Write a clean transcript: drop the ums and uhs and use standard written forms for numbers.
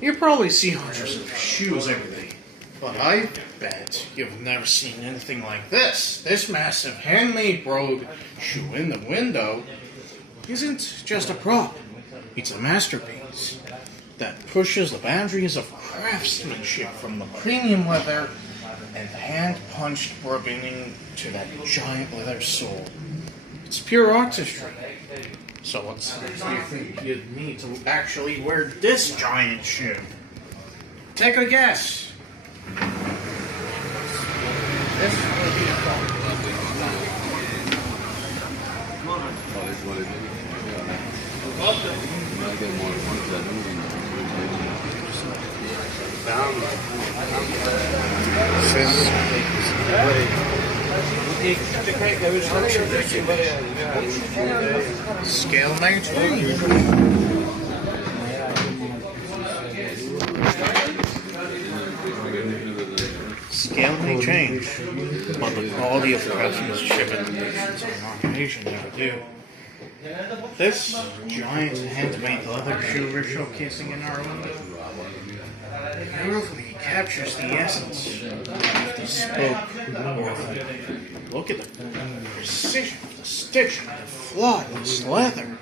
You probably see hundreds of shoes every day, but I bet you've never seen anything like this. This massive handmade brogue shoe in the window isn't just a prop, it's a masterpiece that pushes the boundaries of craftsmanship from the premium leather and hand-punched ribbing to that giant leather sole. It's pure artistry. So what do you think you'd need to actually wear this giant shoe? Take a guess. This will be a problem. Scale may change. Scale may change, but the quality of craftsmanship and the patience of an occasion never do. This giant handmade leather shoe we're showcasing in our window beautifully captures the essence of the spoke work. Look at the precision of the stitching, the flawless leather.